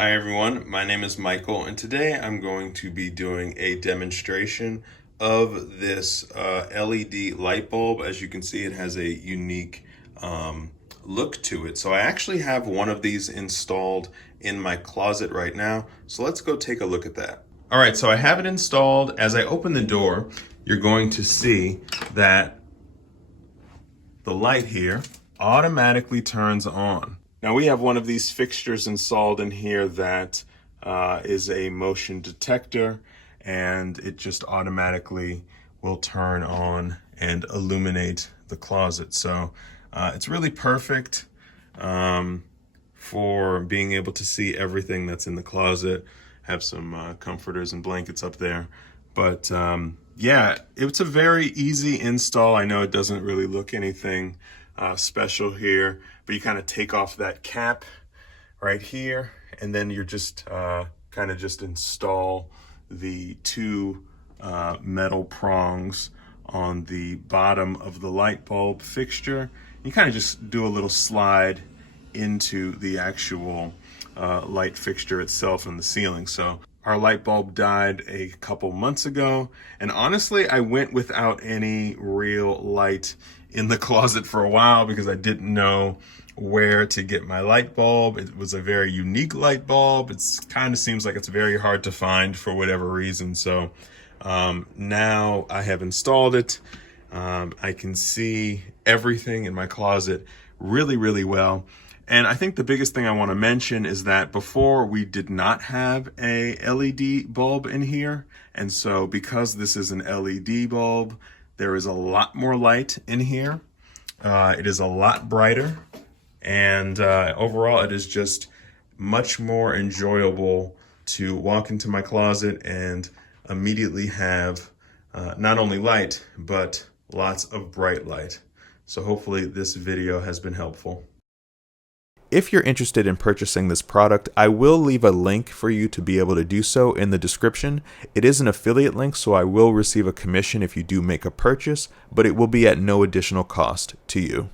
Hi everyone, my name is Michael and today I'm going to be doing a demonstration of this LED light bulb. As you can see, it has a unique look to it. So I actually have one of these installed in my closet right now. So let's go take a look at that. All right, so I have it installed. As I open the door, you're going to see that the light here automatically turns on. Now we have one of these fixtures installed in here that is a motion detector, and it just automatically will turn on and illuminate the closet. So it's really perfect for being able to see everything that's in the closet. Have some comforters and blankets up there. But yeah, it's a very easy install. I know it doesn't really look anything special here, but you kind of take off that cap right here, and then you're just kind of just install the two metal prongs on the bottom of the light bulb fixture. You kind of just do a little slide into the actual light fixture itself in the ceiling. So our light bulb died a couple months ago, and honestly, I went without any real light in the closet for a while because I didn't know where to get my light bulb. It was a very unique light bulb. It's kind of seems like it's very hard to find for whatever reason. So now I have installed it. I can see everything in my closet really well. And I think the biggest thing I want to mention is that before we did not have a LED bulb in here. And so because this is an LED bulb, there is a lot more light in here. It is a lot brighter. And overall, it is just much more enjoyable to walk into my closet and immediately have not only light, but lots of bright light. So hopefully this video has been helpful. If you're interested in purchasing this product, I will leave a link for you to be able to do so in the description. It is an affiliate link, so I will receive a commission if you do make a purchase, but it will be at no additional cost to you.